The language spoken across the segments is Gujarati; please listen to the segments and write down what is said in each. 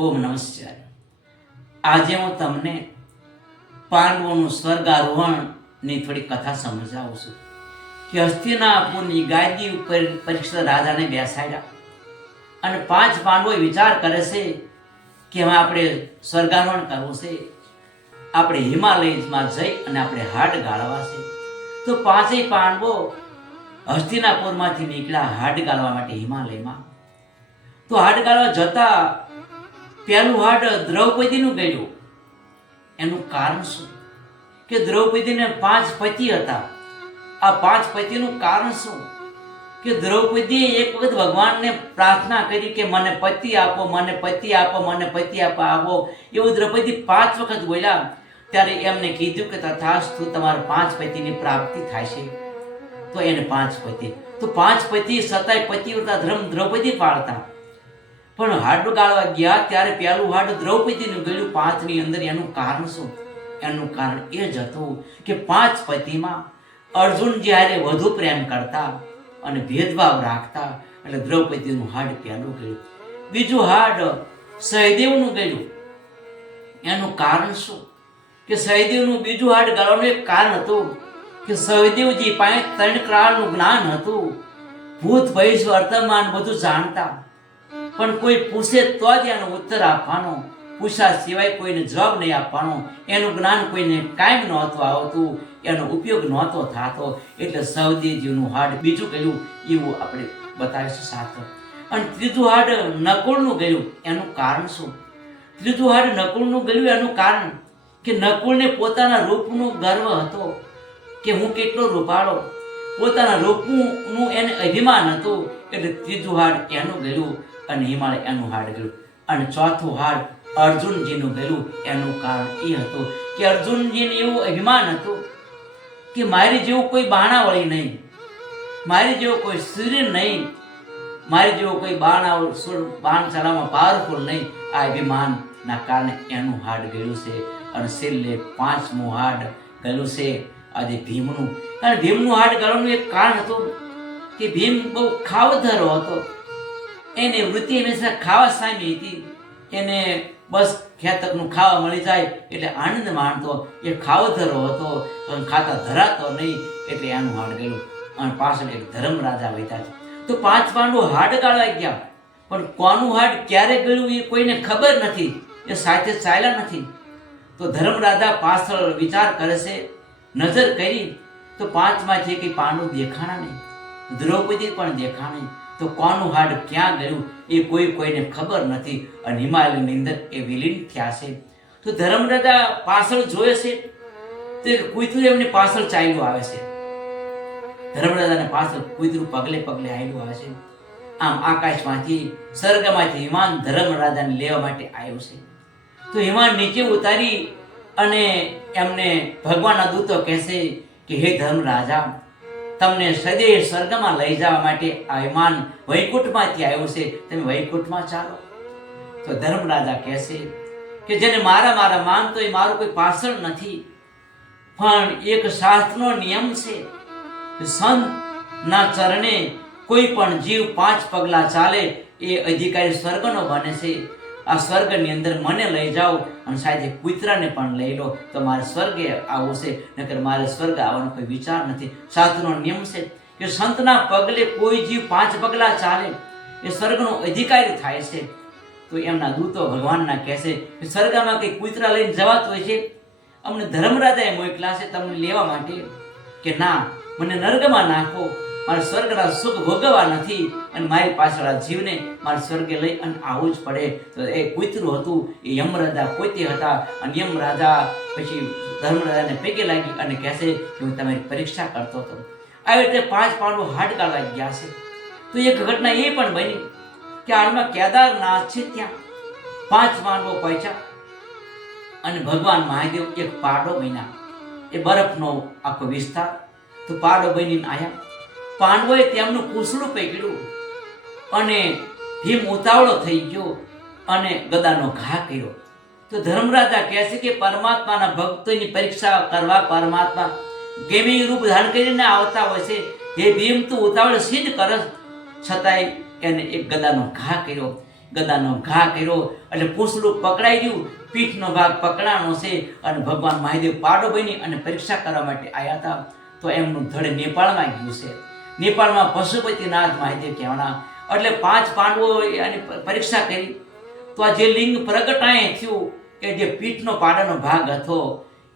ઓમ નમસ્કાર આજે હું તમને પાંડવોનું સ્વર્ગારોહણની થોડી કથા સમજાવું છું. કે હસ્તિનાપુરની ગાદી ઉપર પરીક્ષિત રાજાને બેસાડ્યા. અને પાંચ પાંડવો વિચાર કરે છે કે હવે આપણે સ્વર્ગારોહણ કરવું છે. આપણે હિમાલયમાં જઈ અને આપણે હાડ ગાળવા છે. તો પાંચેય પાંડવો હસ્તિનાપુરમાંથી નીકળ્યા હાડ ગાળવા માટે હિમાલયમાં. તો હાડ ગાળવા જતા પેલું હાડ દ્રૌપદીનું ગયું એનું કારણ શું? કે દ્રૌપદીને પાંચ પતિ હતા. આ પાંચ પતિનું કારણ શું? કે દ્રૌપદીએ એક વખત ભગવાનને પ્રાર્થના કરી કે મને પતિ આપો, મને પતિ આપો, મને પતિ આપો આપો. એવું દ્રૌપદી પાંચ વખત બોલ્યા. ત્યારે એમને કીધું કે તથાસ્તુ, તમારા પાંચ પતિની પ્રાપ્તિ થાય છે. તો એને પાંચ પતિ. તો પાંચ પતિ સતાય પતિવ્રતા ધર્મ દ્રૌપદી પાળતા. પણ હાડું ગાળવા ગયા ત્યારે પેલું હાડ દ્રૌપદીનું ગયું પાંચની અંદર. એનું કારણ શું? એનું કારણ એ જ હતું કે પાંચ પતિમાં અર્જુન જ્યારે વધુ પ્રેમ કરતા અને ભેદભાવ રાખતા, એટલે દ્રૌપદીનું હાડ પેલું ગયું બીજું હાડ સહદેવનું ગયું એનું કારણ શું? કે સહદેવનું બીજું હાડ ગાળવાનું એક કારણ હતું કે સહદેવજી પાસે ત્રણ કાળનું જ્ઞાન હતું. ભૂત ભવિષ્ય વર્તમાન બધું જાણતા. પણ કોઈ પૂછે તો જ એનો ઉત્તર આપવાનો. પૂછા સિવાય કોઈને જવાબ નહીં આપવાનો. એનું જ્ઞાન કોઈને કાયમ નહોતું આવતું. એનો ઉપયોગ નહોતો થતો. એટલે સૌદેવજીનું હાડ બીજું ગયું એવું આપણે બતાવીશું સાથે અને ત્રીજું હાડ નકુળનું ગયું એનું કારણ શું? ત્રીજું હાડ નકુળનું ગયું એનું કારણ કે નકુળને પોતાના રૂપનું ગર્વ હતો કે હું કેટલો રૂપાળો. પોતાના રૂપનું એને અભિમાન હતું. એટલે ત્રીજું હાડ એનું ગયું અને હિમાલય એનું હાડ ગયું અને ચોથું હાડ અર્જુનજીનું ગયું એનું કારણ એ હતું કે અર્જુનજીને એવું અભિમાન હતું કે મારી જેવું કોઈ બાણાવળી નહીં. મારી જેવો કોઈ સૂર્ય નહીં. મારી જેવો કોઈ બાણા બાણ ચલાવવામાં પાવરફુલ નહીં. આ અભિમાનના કારણે એનું હાડ ગયું છે. અને છેલ્લે પાંચમું હાડ ગયું છે આજે ભીમનું. અને ભીમનું હાડ ગળવાનું એક કારણ હતું કે ભીમ બહુ ખાવધરો હતો. એને વૃત્તિ હંમેશા ખાવા સામી હતી. એને બસ ખેતકનું ખાવા મળી જાય એટલે આનંદ માણતો. એ ખાવધરો હતો પણ ખાતા ધરાતો નહીં, એટલે એનું હાડ ગયું અને પાછળ એક ધર્મ રાજા વહેતા તો પાંચ પાંડુ હાડ કાઢવા ગયા. પણ કોનું હાડ ક્યારે ગયું એ કોઈને ખબર નથી. એ સાથે ચાલ્યા નથી. તો ધર્મ પાછળ વિચાર કરે છે, નજર કરી, તો પાંચમાંથી કંઈ પાંડુ દેખાણા નહીં. દ્રૌપદી પણ દેખાણી. તો કોનું હાડ ક્યાં ગયું એ કોઈ કોઈને ખબર નથી અને હિમાલયની અંદર એ વિલીન થયા છે. તો ધર્મરાજા પાછળ જોયે છે? તે કુતરું એમને પાછળ ચાલ્યું આવે છે. ધર્મરાજાને પાછળ કુતરું પગલે પગલે આવેલું આવે છે. આમ આકાશમાંથી, સ્વર્ગમાંથી હિમાન ધર્મરાજાને લેવા માટે આવ્યું છે. તો હિમાન નીચે ઉતારી અને એમને ભગવાનના દૂતો કહેશે કે, હે ધર્મ રાજા તમને સદે સ્વર્ગમાં લઈ જવા માટે આયમાન વૈકુંઠમાંથી આવ્યું છે. તમે વૈકુંઠમાં ચાલો. તો ધર્મ રાજા કહેશે કે જેને મારા મારા માનતો એ મારું કોઈ પાછળ નથી. પણ એક શાસ્ત્રનો નિયમ છે કે સંત ના ચરણે કોઈ પણ જીવ પાંચ પગલા ચાલે એ અધિકારી સ્વર્ગનો બને છે. આ સ્વર્ગની અંદર મને લઈ જાઓ અને સાથે કૂતરાને પણ લઈ લો. તો મારે સ્વર્ગે આવવું છે, નકર મારે સ્વર્ગ આવવાનો કોઈ વિચાર નથી. સાધુનો નિયમ છે કે સંતના પગલે કોઈ જીવ પાંચ પગલા ચાલે, એ સ્વર્ગનો અધિકારી થાય છે. તો એમના દૂતો ભગવાનના કહેશે કે સ્વર્ગમાં કંઈ કૂતરા લઈને જવાતું હોય છે? અમને ધર્મરાજાએ મોકલા છે, તમને લેવા માટે કે ના, મને નર્ગમાં નાખો. મારે સ્વર્ગના સુખ ભોગવવા નથી અને મારી પાછળ જીવને મારે સ્વર્ગે લઈ અને આવવું જ પડે. તો એ કૂતરું હતું, એ યમરાજા કોઈતે હતા અને યમરાજા પછી ધર્મરાજાને પેગે લાગી અને કહેશે કે હું તમારી પરીક્ષા કરતો હતો. આવી રીતે પાંચ પાંડવો હાડકા લાગી ગયા છે. તો એક ઘટના એ પણ બની કે હાલમાં કેદારનાથ છે ત્યાં. પાંચ પાંડવો પહોંચ્યા અને ભગવાન મહાદેવ એક પાડો બન્યા. એ બરફનો આખો વિસ્તાર. તો પાડો બનીને આવ્યા પાંડવોએ તેમનું પૂછડું પકડ્યું અને ભીમ ઉતાવળો થઈ ગયો અને ગદાનો ઘા કર્યો. તો ધર્મરાજા કહે છે કે પરમાત્માના ભક્તોની પરીક્ષા કરવા પરમાત્મા ગેમી રૂપ ધારણ કરીને આવતા હોય છે. હે ભીમ, તું ઉતાવળ સિદ્ધ કરસ છતાંય એને એક ગદાનો ઘા કર્યો. ગદાનો ઘા કર્યો એટલે પૂંછડું પકડાઈ ગયું. પીઠનો ભાગ પકડાનો છે અને ભગવાન મહાદેવ પાડો બની અને પરીક્ષા કરવા માટે આવ્યા હતા. તો એમનું ધડ નેપાળમાં ગયું છે. નેપાળમાં પશુપતિનાથ મહાદેવ કહેવાના. એટલે પાંચ પાંડવોએ એની પરીક્ષા કરી. તો આ જે લિંગ પ્રગટાય થયું, એ જે પીઠનો પાડાનો ભાગ હતો,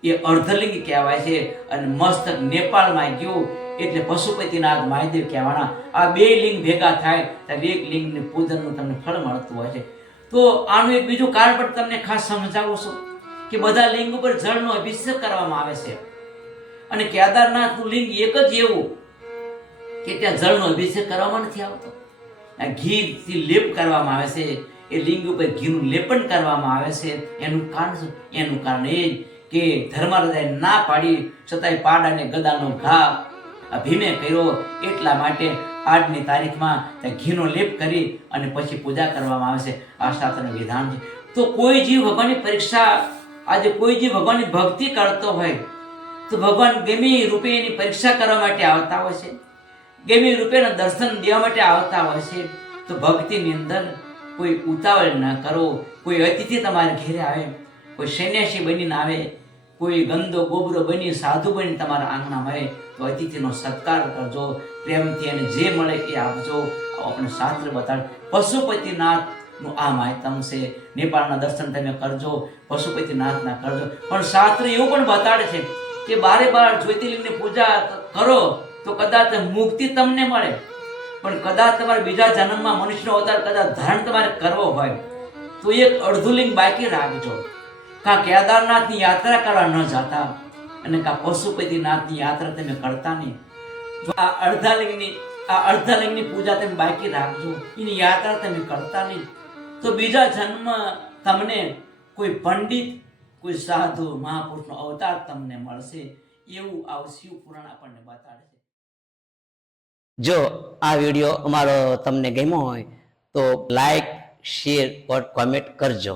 એ અર્ધલિંગ કહેવાય છે અને મસ્તક નેપાળમાં ગયું, એટલે પશુપતિનાથ મહાદેવ કહેવાના. આ બે લિંગ ભેગા થાય, ત્યારે એક લિંગને પૂજનનું તમને ફળ મળતું હોય છે. તો આનું એક બીજું કારણ પણ તમને ખાસ સમજાવું છું, કે બધા લિંગ ઉપર જળનો અભિષેક કરવામાં આવે છે. અને કેદારનાથનું લિંગ એક જ એવું કે ત્યાં જળનો અભિષેક કરવામાં નથી આવતો. આ ઘીથી લેપ કરવામાં આવે છે, એ લિંગ ઉપર ઘીનું લેપન કરવામાં આવે છે. એનું કારણ શું? એનું કારણ એ કે ધર્મરાજાએ ના પાડી છતાંય પાડ અને ગદાનો ઘા ભીમે કર્યો. એટલા માટે આજની તારીખમાં ત્યાં ઘીનો લેપ કરી અને પછી પૂજા કરવામાં આવે છે. આ શાસ્ત્રનું વિધાન છે. તો કોઈ જીવ ભગવાનની પરીક્ષા, આજે કોઈ જીવ ભગવાનની ભક્તિ કરતો હોય, તો ભગવાન ગમે રૂપે એની પરીક્ષા કરવા માટે આવતા હોય છે. એ રૂપેના દર્શન દેવા માટે આવતા હોય છે, તો ભક્તિની અંદર કોઈ ઉતાવળ ના કરો. કોઈ અતિથિ તમારા ઘેરે આવે, કોઈ સન્યાસી બનીને આવે, કોઈ ગંદો ગોબરો બની, સાધુ બની તમારા આંગણામાં આવે તો અતિથિનો સત્કાર કરજો, પ્રેમથી અને જે મળે એ આપજો. આપણે શાસ્ત્ર બતાડે પશુપતિનાથનું આ માહિતમ છે. નેપાળના દર્શન તમે કરજો, પશુપતિનાથના કરજો. પણ શાસ્ત્ર એવું પણ બતાડે છે કે બારે બાર જ્યોતિર્લિંગની પૂજા કરો તો કદાચ મુક્તિ તમને મળે. પણ કદાચ તમારે બીજા જન્મમાં મનુષ્યનો અવતાર કદાચ ધારણ તમારે કરવો હોય, તો એક અડધું લિંગ બાકી રાખજો. કાં કેદારનાથની યાત્રા કરવા ન જતા અને કાં પશુપતિનાથની યાત્રા તમે કરતા નહીં. આ અડધા લિંગની આ અડધા લિંગની પૂજા તમે બાકી રાખજો, એની યાત્રા તમે કરતા નહીં. તો બીજા જન્મ તમને કોઈ પંડિત, કોઈ સાધુ, મહાપુરુષનો અવતાર તમને મળશે. એવું આ શિવ પુરાણ આપણને બતાડે જો આ વીડિયો અમારો તમને ગમ્યો હોય તો લાઈક શેર ઓર કોમેન્ટ કરજો.